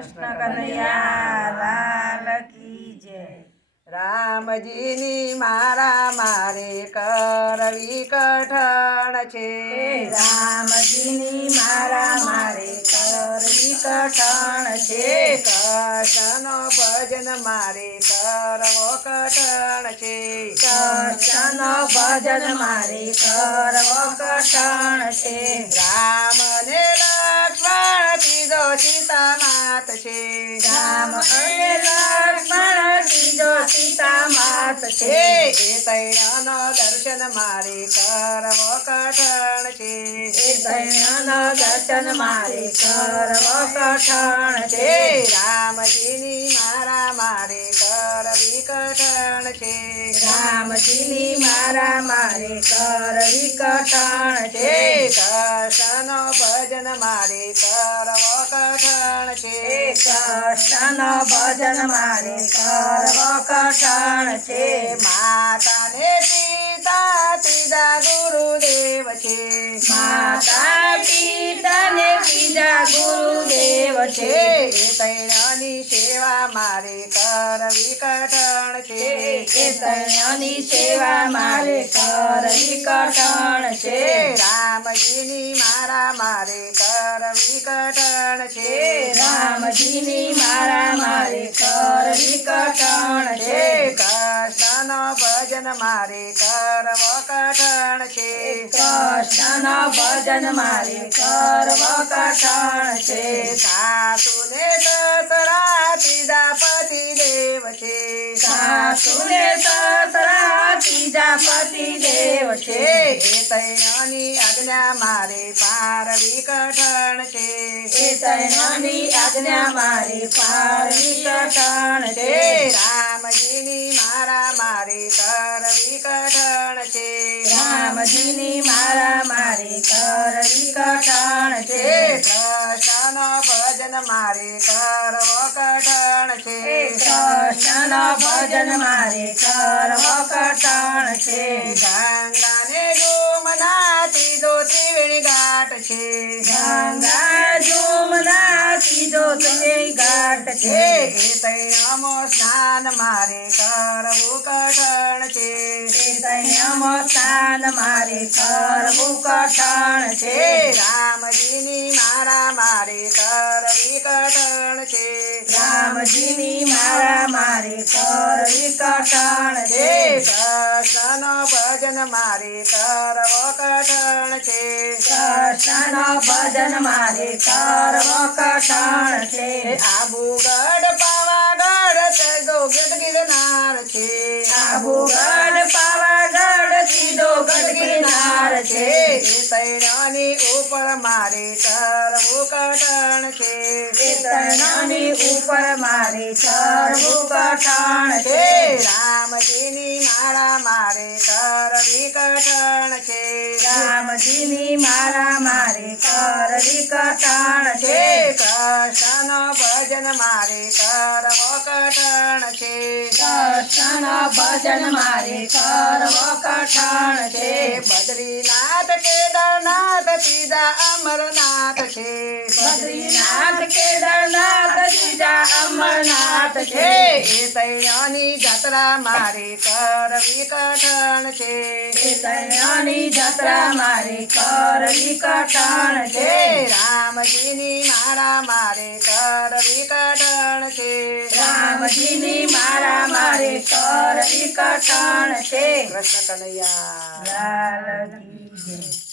કૃષ્ણ કનૈયા લાલ કી જય। રામજીની મારા મારે કરવી કઠણ છે। રામજીની મારા મારે કરવી કઠણ છે। કૃષ્ણનો ભજન મારે કરવો કઠણ છે। કૃષ્ણનો ભજન મારે કરવો કઠણ છે। રામ ને લક્ષ્મણ ત્રીજો સીતા માત છે। રામ અને લક્ષ્મણ ત્રીજો સીતા માત છે। એ તૈણનો દર્શન મારે કરવો કઠણ છે। એ તૈણનો દર્શન મારે કરવો કઠણ છે। રામજીની મારા મારે કરવી કઠણ છે। રામજીની મારા મારે કરવી કઠણ છે। કૃષ્ણનો ભજન મારે કરવો કઠણ છે। કૃષ્ણનો ભજન મારે કરવો કઠણ છે। માતાને પિતા ત્રીજા ગુરુદેવ છે। માતા પિતાને ત્રીજા ગુરુદેવ છે। એ તૈણની સેવા મારે કરવી કઠણ છે। એ તૈણની સેવા મારે કરવી કઠણ છે। રામજીની મારા મારે કરવી કઠણ છે। રામજીની મારા મારે કરવી કઠણ છે। કૃષ્ણનો ભજન મારે કરવો કઠણ છે। કૃષ્ણનો ભજન મારે કરવો કઠણ છે। સાસુને સસરા ત્રીજા પતિ દેવ છે। સાસુને સસરા ત્રીજા પતિ દેવ છે। એ તૈણની આજ્ઞા મારે પારવી કઠણ છે। એ તૈણની આજ્ઞા મારે પાળવી કઠણ છે। રામજીની મારા મારે કરવી કઠણ છે। રામજીની મારા મારે કરવી કઠણ છે। કૃષ્ણનો ભજન મારે કરવો કઠણ છે। કૃષ્ણનો ભજન મારે કરવો કઠણ છે। ગંગાને જુમના ત્રીજો ત્રિવેણી ઘાટ છે। ગંગા જમુના ત્રીજો ત્રિવેણી ઘાટ છે। એ તૈણમો સ્નાન મારે કરવું કઠણ છે। એ તૈણમો સ્નાન મારે કરવું કઠણ છે। રામજીની મારા મારે કરવી કઠણ છે। રામજીની મારા મારે કરવી કઠણ છે। કૃષ્ણનો ભજન મારે કરવો કઠણ છે। કૃષ્ણનો ભજન મારે કરવો કઠણ છે। આબુગઢ પાવાગઢ ચડો ગઢ ગિરનાર છે। આબુગઢ પાવાગઢ ત્રીજો ગઢ ગિરનાર છે। એ તૈણની ઉપર મારે કરવું કઠણ છે। એ તૈણની ઉપર મારે કરવું કઠણ છે। રામજીની મારા મારે કરવી કઠણ છે। રામજીની મારા મારે કરવી કઠણ છે। કૃષ્ણનો ભજન મારે કરવો કઠણ છે। કૃષ્ણનો ભજન મારે કરવો કઠણ છે। બદ્રીનાથ કેદારનાથ ત્રીજા અમરનાથ છે। બદ્રીનાથ કેદારનાથ ત્રીજા અમરનાથ છે। એ તૈણની જાત્રા મારે કરવી કઠણ છે। એ તૈણની જાત્રા મારે કરવી કઠણ છે। રામજીની મારા મારે કરવી કઠણ છે। રામજીની મારા મારે કરવી કઠણ છે। કૃષ્ણ કનૈયા લાલ કી જય।